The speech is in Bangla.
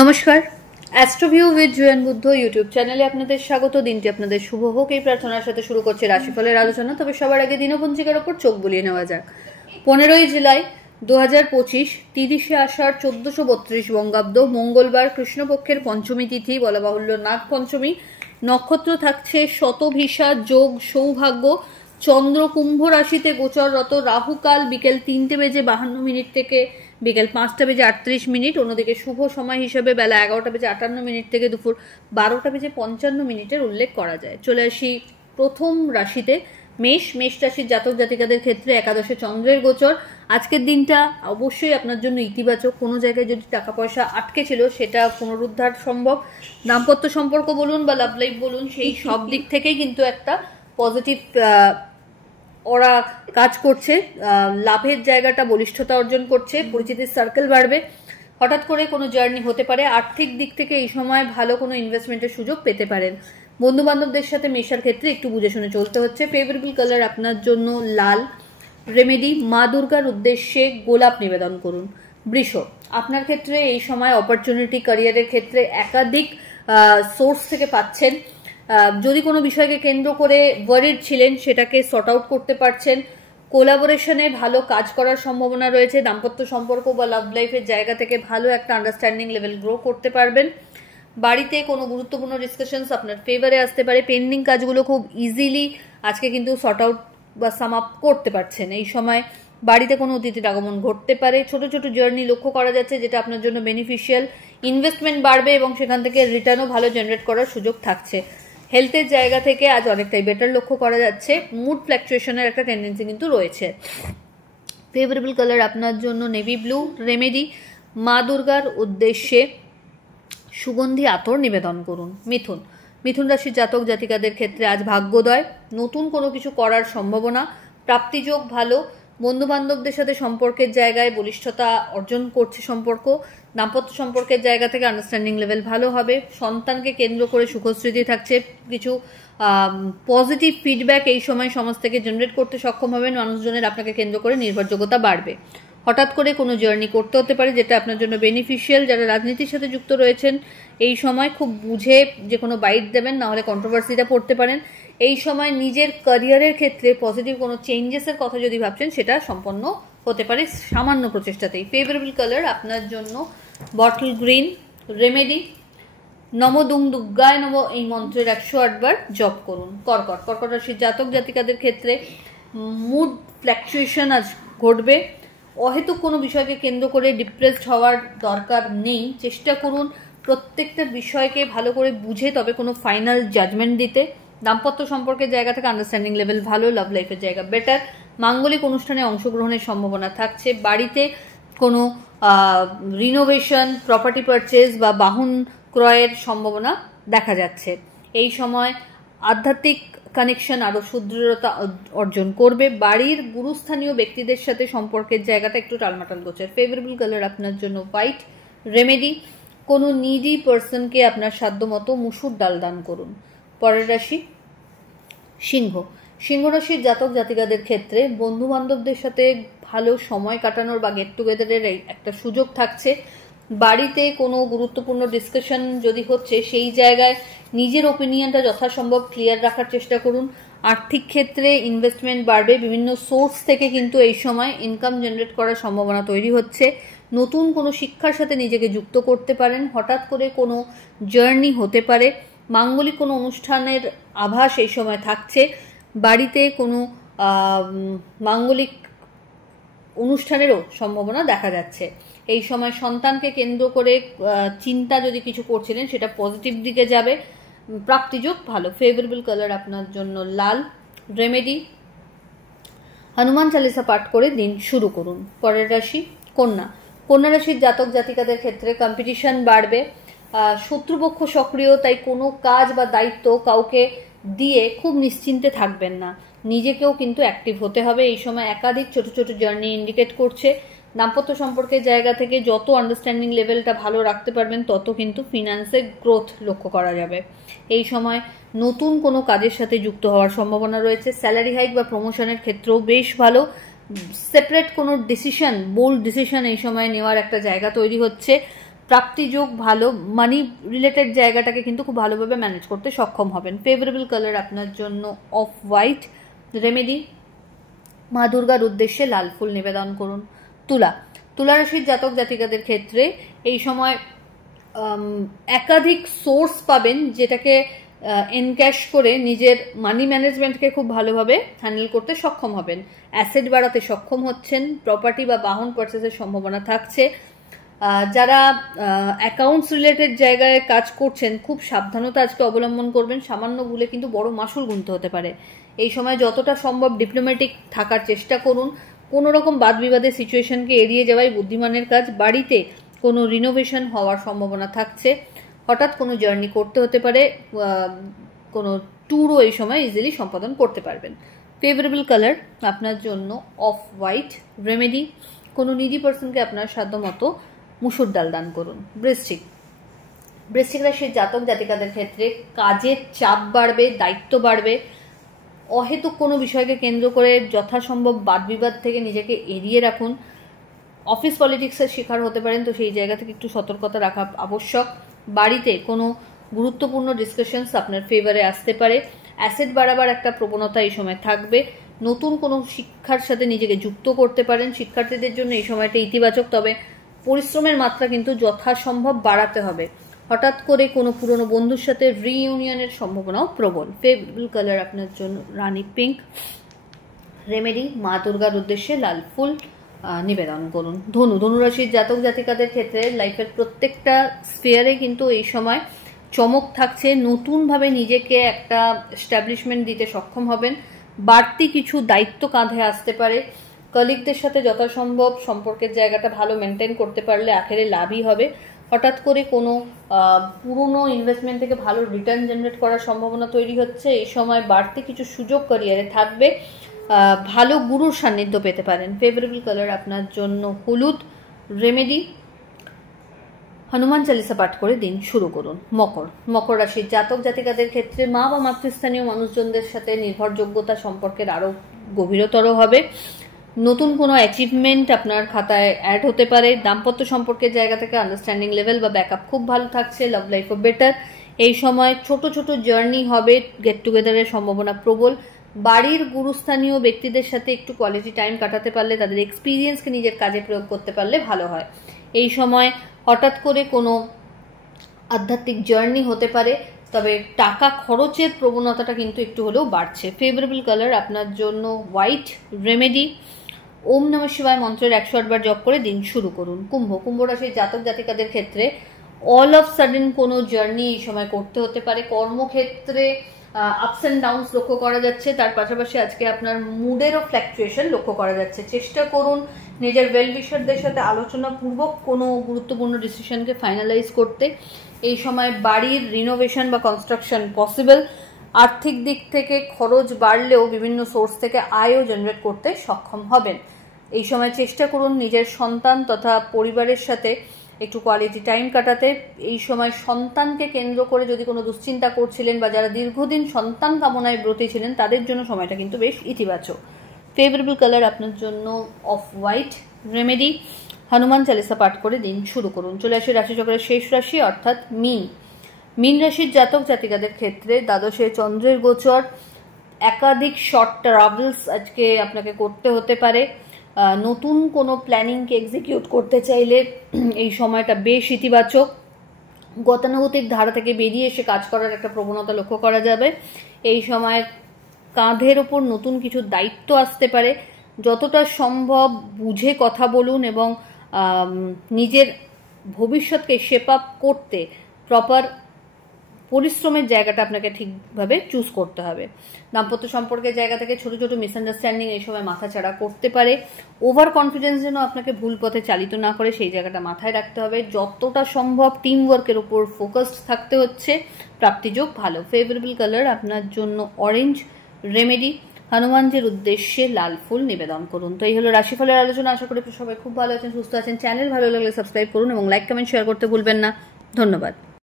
নমস্কার, অ্যাস্ট্রোভিউ উইথ জুয়েন বুদ্ধ ইউটিউব চ্যানেলে আপনাদের স্বাগত। দিনটি আপনাদের শুভ হোক এই প্রার্থনার সাথে শুরু করছে রাশিফলের আলোচনা। তবে সবার আগে দিনপঞ্জিকার ওপর চোখ বুলিয়ে নেওয়া যাক। 15ই জুলাই 2025, 30শে আষাঢ় 1432 বঙ্গাব্দ, মঙ্গলবার, কৃষ্ণপক্ষের পঞ্চমী তিথি, বলা বাহুল্য নাগ পঞ্চমী। নক্ষত্র থাকছে শতভিষা, যোগ সৌভাগ্য। চন্দ্র কুম্ভ রাশিতে গোচররত। রাহুকাল বিকেল 3:52 থেকে বিকেল 5:38। অন্যদিকে শুভ সময় হিসেবে বেলা 11:58 থেকে দুপুর 12:55 উল্লেখ করা যায়। চলে আসি প্রথম রাশিতে, মেষ রাশির জাতক জাতিকাদের ক্ষেত্রে একাদশে চন্দ্রের গোচর। আজকের দিনটা অবশ্যই আপনার জন্য ইতিবাচক। কোনো জায়গায় যদি টাকা পয়সা আটকে ছিল সেটা পুনরুদ্ধার সম্ভব। দাম্পত্য সম্পর্ক বলুন বা লাভ লাইফ বলুন, সেই সব দিক থেকেই কিন্তু একটা পজিটিভ ওরা কাজ করছে। লাভের জায়গাটা বলিষ্ঠতা অর্জন করছে, পরিচিতির সার্কেল বাড়বে, হঠাৎ করে কোনো জার্নি হতে পারে। আর্থিক দিক থেকে এই সময় ভালো কোনো ইনভেস্টমেন্টের সুযোগ পেতে পারেন। বন্ধু বান্ধবদের সাথে মেশার ক্ষেত্রে একটু বুঝে শুনে চলতে হচ্ছে। ফেভারেবল কালার আপনার জন্য লাল। রেমেডি, মা দুর্গার উদ্দেশ্যে গোলাপ নিবেদন করুন। বৃষ, আপনার ক্ষেত্রে এই সময় অপরচুনিটি ক্যারিয়ারের ক্ষেত্রে একাধিক সোর্স থেকে পাচ্ছেন। যদি কোনো বিষয়কে কেন্দ্র করে ওয়ারিড ছিলেন সেটাকে সর্ট আউট করতে পারছেন। কোলাবোরেশনে ভালো কাজ করার সম্ভাবনা রয়েছে। দাম্পত্য সম্পর্ক বা লাভ লাইফের জায়গা থেকে ভালো একটা আন্ডারস্ট্যান্ডিং লেভেল গ্রো করতে পারবেন। বাড়িতে কোনো গুরুত্বপূর্ণ ডিসকাশনস আপনার ফেভারে আসতে পারে। পেন্ডিং কাজগুলো খুব ইজিলি আজকে কিন্তু সর্ট আউট বা সাম আপ করতে পারছেন। এই সময় বাড়িতে কোনো অতিথির আগমন ঘটতে পারে। ছোট ছোট জার্নি লক্ষ্য করা যাচ্ছে, যেটা আপনার জন্য বেনিফিশিয়াল। ইনভেস্টমেন্ট বাড়বে এবং সেখান থেকে রিটার্নও ভালো জেনারেট করার সুযোগ থাকছে। হেলথের জায়গা থেকে আজ অনেকটাই বেটার লক্ষ্য করা যাচ্ছে। মুড ফ্ল্যাকচুয়েশনের একটা টেন্ডেন্সি কিন্তু রয়েছে। ফেভারেবল কালার আপনার জন্য নেভি ব্লু। রেমেডি, মা দুর্গার উদ্দেশ্যে সুগন্ধি আতর নিবেদন করুন। মিথুন রাশির জাতক জাতিকাদের ক্ষেত্রে আজ ভাগ্যোদয়। নতুন কোনো কিছু করার সম্ভাবনা, প্রাপ্তিযোগ ভালো। বন্ধু বান্ধবদের সাথে সম্পর্কের জায়গায় বলিষ্ঠতা অর্জন করছে সম্পর্ক। দাম্পত্য সম্পর্কের জায়গা থেকে আন্ডারস্ট্যান্ডিং লেভেল ভালো হবে। সন্তানকে কেন্দ্র করে সুখস্মৃতি থাকছে। কিছু পজিটিভ ফিডব্যাক এই সময় সমাজ থেকে জেনারেট করতে সক্ষম হবেন। মানুষজনের আপনাকে কেন্দ্র করে নির্ভরযোগ্যতা বাড়বে। হঠাৎ করে কোনো জার্নি করতে হতে পারে, যেটা আপনার জন্য বেনিফিশিয়াল। যারা রাজনীতির সাথে যুক্ত রয়েছেন এই সময় খুব বুঝে যে কোনো বাইট দেবেন, নাহলে কন্ট্রোভার্সিটা পড়তে পারেন। এই সময় নিজের ক্যারিয়ারের ক্ষেত্রে পজিটিভ কোনো চেঞ্জেসের কথা যদি ভাবছেন সেটা সম্পন্ন হতে পারে সামান্য প্রচেষ্টাতেই। ফেভারেবল কালার আপনার জন্য বটল গ্রিন। রেমেডি, নম দুং দুর্গায় নম এই মন্ত্রের 108 বার জপ করুন। কর্কট রাশির জাতক জাতিকাদের ক্ষেত্রে মুড ফ্ল্যাকচুয়েশন আজ ঘটবে। অহেতুক কোনো বিষয়কে কেন্দ্র করে ডিপ্রেসড হওয়ার দরকার নেই। চেষ্টা করুন প্রত্যেকটা বিষয়কে ভালো করে বুঝে তবে কোনো ফাইনাল জাজমেন্ট দিতে। দাম্পত্য সম্পর্কের জায়গা থেকে আন্ডারস্ট্যান্ডিং লেভেল ভালো। লাভ লাইফের জায়গা বেটার। মাঙ্গলিক অনুষ্ঠানে অংশগ্রহণের সম্ভাবনা থাকছে। বাড়িতে কোনো রিনোভেশন, প্রপার্টি পারচেজ বা বাহন ক্রয়ের সম্ভাবনা দেখা যাচ্ছে। এই সময় আধ্যাত্মিক কানেকশন আরও সুদৃঢ়তা অর্জন করবে। বাড়ির গুরুস্থানীয় ব্যক্তিদের সাথে সম্পর্কের জায়গাটা একটু টালমাটাল গোছের। ফেভারেবল কালার আপনার জন্য হোয়াইট। রেমেডি, কোনো নিডি পার্সনকে আপনার সাধ্যমতো মুসুর ডাল দান করুন। পরের রাশি সিংহ রাশির জাতক জাতিকাদের ক্ষেত্রে বন্ধু বান্ধবদের সাথে ভালো সময় কাটানোর বা গেট টুগেদারের একটা সুযোগ থাকছে। বাড়িতে কোনো গুরুত্বপূর্ণ ডিসকাশন যদি হচ্ছে সেই জায়গায় নিজের ওপিনিয়নটা যথাসম্ভব ক্লিয়ার রাখার চেষ্টা করুন। আর্থিক ক্ষেত্রে ইনভেস্টমেন্ট বাড়বে। বিভিন্ন সোর্স থেকে কিন্তু এই সময় ইনকাম জেনারেট করার সম্ভাবনা তৈরি হচ্ছে। নতুন কোনো শিক্ষার সাথে নিজেকে যুক্ত করতে পারেন। হঠাৎ করে কোনো জার্নি হতে পারে। মাঙ্গলিক কোনো অনুষ্ঠানের আভাস এই সময় থাকছে। বাড়িতে কোনো মাঙ্গলিক অনুষ্ঠানেরও সম্ভাবনা দেখা যাচ্ছে। এই সময় সন্তানকে কেন্দ্র করে চিন্তা যদি কিছু করছিলেন সেটা পজিটিভ দিকে যাবে। প্রাপ্তিযোগ ভালো। ফেভারেবল কালার আপনার জন্য লাল। রেমেডি, হনুমান চালিসা পাঠ করে দিন শুরু করুন। পরের রাশি কন্যা রাশির জাতক জাতিকাদের ক্ষেত্রে কম্পিটিশন বাড়বে। শত্রুপক্ষ সক্রিয়, তাই কোনো কাজ বা দায়িত্ব কাউকে দিয়ে খুব নিশ্চিন্তে থাকবেন না। নিজেকেও কিন্তু অ্যাক্টিভ হতে হবে। এই সময় একাধিক ছোট ছোট জার্নি ইন্ডিকেট করছে। দাম্পত্য সম্পর্কের জায়গা থেকে যত আন্ডারস্ট্যান্ডিং লেভেলটা ভালো রাখতে পারবেন তত কিন্তু ফিনান্সের গ্রোথ লক্ষ্য করা যাবে। এই সময় নতুন কোনো কাজের সাথে যুক্ত হওয়ার সম্ভাবনা রয়েছে। স্যালারি হাইক বা প্রমোশনের ক্ষেত্রেও বেশ ভালো। সেপারেট কোনো ডিসিশন, বোল্ড ডিসিশন এই সময় নেওয়ার একটা জায়গা তৈরি হচ্ছে। প্রাপ্তিযোগ ভালো, মানি রিলেটেড জায়গাটাকে কিন্তু খুব ভালোভাবে ম্যানেজ করতে সক্ষম হবেন। ফেভারেবল কালার আপনার জন্য অফ হোয়াইট। রেমেডি, মা দুর্গার উদ্দেশ্যে লাল ফুল নিবেদন করুন। তুলা রাশির জাতক জাতিকাদের ক্ষেত্রে এই সময় একাধিক সোর্স পাবেন, যেটাকে এনক্যাশ করে নিজের মানি ম্যানেজমেন্টকে খুব ভালোভাবে হ্যান্ডেল করতে সক্ষম হবেন। অ্যাসেট বাড়াতে সক্ষম হচ্ছেন, প্রপার্টি বা বাহন পারচেসের সম্ভাবনা থাকছে। যারা অ্যাকাউন্টস রিলেটেড জায়গায় কাজ করছেন খুব সাবধানতা আজকে অবলম্বন করবেন, সামান্য ভুলে কিন্তু বড় মাসুল গুনতে হতে পারে। এই সময় যতটা সম্ভব ডিপ্লোম্যাটিক থাকার চেষ্টা করুন, কোনো রকম বাদ বিবাদের সিচুয়েশনকে এড়িয়ে যাওয়াই বুদ্ধিমানের কাজ। বাড়িতে কোনো রিনোভেশন হওয়ার সম্ভাবনা থাকছে, হঠাৎ কোনো জার্নি করতে হতে পারে, কোনো ট্যুরও এই সময় ইজিলি সম্পাদন করতে পারবেন। ফেভারেবল কালার আপনার জন্য অফ হোয়াইট। রেমেডি, কোনো নিডি পার্সনকে আপনার সাধ্যমতো মুসুর ডাল দান করুন। বৃশ্চিক রাশির জাতক জাতিকাদের ক্ষেত্রে কাজের চাপ বাড়বে, দায়িত্ব বাড়বে। অহেতুক কোনো বিষয়কে কেন্দ্র করে যথাসম্ভব বাদ বিবাদ থেকে নিজেকে এড়িয়ে রাখুন। অফিস পলিটিক্সের শিকার হতে পারেন, তো সেই জায়গা থেকে একটু সতর্কতা রাখা আবশ্যক। বাড়িতে কোনো গুরুত্বপূর্ণ ডিসকাশনস আপনার ফেভারে আসতে পারে। অ্যাসেট বাড়াবার একটা প্রবণতা এই সময় থাকবে। নতুন কোনো শিক্ষার সাথে নিজেকে যুক্ত করতে পারেন। শিক্ষার্থীদের জন্য এই সময়টা ইতিবাচক, তবে পরিশ্রমের মাত্রা কিন্তু যথাসম্ভব বাড়াতে হবে। হঠাৎ করে কোনো পুরনো বন্ধুর সাথে রিইউনিয়নের সম্ভাবনাও প্রবল। ফেভারেবল কালার আপনার জন্য রানী পিঙ্ক। রেমেডি, মা দুর্গার উদ্দেশ্যে লাল ফুল নিবেদন করুন। ধনুরাশির জাতক জাতিকাদের ক্ষেত্রে লাইফের প্রত্যেকটা স্ফিয়ারে কিন্তু এই সময় চমক থাকছে। নতুনভাবে নিজেকে একটা এস্টাবলিশমেন্ট দিতে সক্ষম হবেন। বাড়তি কিছু দায়িত্ব কাঁধে আসতে পারে। কলিগদের সাথে যথাসম্ভব সম্পর্কের জায়গাটা ভালো মেনটেন করতে পারলে আখেরে লাভই হবে। হঠাৎ করে কোনো পুরনো ইনভেস্টমেন্ট থেকে ভালো রিটার্ন জেনারেট করার সম্ভাবনা তৈরি হচ্ছে। এই সময় বাড়তি কিছু সুযোগ ক্যারিয়ারে থাকবে। ভালো গুরুর সান্নিধ্য পেতে পারেন। ফেভারেবল কালার আপনার জন্য হলুদ। রেমেডি, হনুমান চালিসা পাঠ করে দিন শুরু করুন। মকর রাশির জাতক জাতিকাদের ক্ষেত্রে মা বা মাতৃস্থানীয় মানুষজনদের সাথে নির্ভরযোগ্যতা সম্পর্কের আরও গভীরতর হবে। নতুন কোনো অ্যাচিভমেন্ট আপনার খাতায় অ্যাড হতে পারে। দাম্পত্য সম্পর্কের জায়গা থেকে আন্ডারস্ট্যান্ডিং লেভেল বা ব্যাকআপ খুব ভালো থাকছে। লাভ লাইফও বেটার। এই সময় ছোট ছোট জার্নি হবে, গেট টুগেদারের সম্ভাবনা প্রবল। বাড়ির গুরুস্থানীয় ব্যক্তিদের সাথে একটু কোয়ালিটি টাইম কাটাতে পারলে, তাদের এক্সপিরিয়েন্সকে নিজের কাজে প্রয়োগ করতে পারলে ভালো হয়। এই সময় হঠাৎ করে কোনো আধ্যাত্মিক জার্নি হতে পারে, তবে টাকা খরচের প্রবণতাটা কিন্তু একটু হলেও বাড়ছে। ফেভারেবল কালার আপনার জন্য হোয়াইট। রেমেডি, ওম নমঃ শিবায় মন্ত্রের 108 বার জপ করে দিন শুরু করুন। কুম্ভ রাশির জাতক জাতিকাদের ক্ষেত্রে অল অফ সাডেন কোনো জার্নি এই সময় করতে হতে পারে। কর্মক্ষেত্রে আপস অ্যান্ড ডাউনস লক্ষ্য করা যাচ্ছে। তার পাশাপাশি আজকে আপনার মুডেরও ফ্ল্যাকচুয়েশন লক্ষ্য করা যাচ্ছে। চেষ্টা করুন নিজের ওয়েল উইশারদের সাথে আলোচনা পূর্বক কোনো গুরুত্বপূর্ণ ডিসিশনকে ফাইনালাইজ করতে। এই সময় বাড়ির রিনোভেশন বা কনস্ট্রাকশন পসিবল। আর্থিক দিক থেকে খরচ বাড়লেও বিভিন্ন সোর্স থেকে আয়ও জেনারেট করতে সক্ষম হবেন। এই সময় চেষ্টা করুন নিজের সন্তান তথা পরিবারের সাথে একটু কোয়ালিটি টাইম কাটাতে। এই সময় সন্তানকে কেন্দ্র করে যদি কোনো দুশ্চিন্তা করছিলেন বা যারা দীর্ঘদিন সন্তান কামনায় ব্রতী ছিলেন, তাদের জন্য সময়টা কিন্তু বেশ ইতিবাচক। ফেভারেবল কালার আপনার জন্য off white. Remedy, Hanuman Chalisa পাঠ করে দিন শুরু করুন। চলে আসে রাশিচক্রের শেষ রাশি অর্থাৎ মীন রাশির জাতক জাতিকাদের ক্ষেত্রে দ্বাদশে চন্দ্রের গোচর। একাধিক শর্ট ট্রাভেলস আজকে আপনাকে করতে হতে পারে। নতুন কোনো প্ল্যানিংকে এক্সিকিউট করতে চাইলে এই সময়টা বেশ ইতিবাচক। গতানুগতিক ধারা থেকে বেরিয়ে এসে কাজ করার একটা প্রবণতা লক্ষ্য করা যাবে। এই সময় কাঁধের ওপর নতুন কিছু দায়িত্ব আসতে পারে। যতটা সম্ভব বুঝে কথা বলুন এবং নিজের ভবিষ্যৎকে শেপ আপ করতে প্রপার পরিশ্রমের জায়গাটা আপনাকে ঠিকভাবে চুজ করতে হবে। দাম্পত্য সম্পর্কের জায়গা থেকে ছোট ছোট মিসআন্ডারস্ট্যান্ডিং এই সময় মাথাচাড়া করতে পারে। ওভার কনফিডেন্স যেন আপনাকে ভুল পথে চালিত না করে সেই জায়গাটা মাথায় রাখতে হবে। যতটা সম্ভব টিম ওয়ার্কের উপর ফোকাসড থাকতে হচ্ছে। প্রাপ্তিযোগ ভালো। ফেভারেবল কালার আপনার জন্য অরেঞ্জ। রেমেডি, হনুমানজির উদ্দেশ্যে লাল ফুল নিবেদন করুন। তো এই হলো রাশিফলের আলোচনা। আশা করি সবাই খুব ভালো আছেন, সুস্থ আছেন। চ্যানেল ভালো লাগলে সাবস্ক্রাইব করুন এবং লাইক কমেন্ট শেয়ার করতে ভুলবেন না। ধন্যবাদ।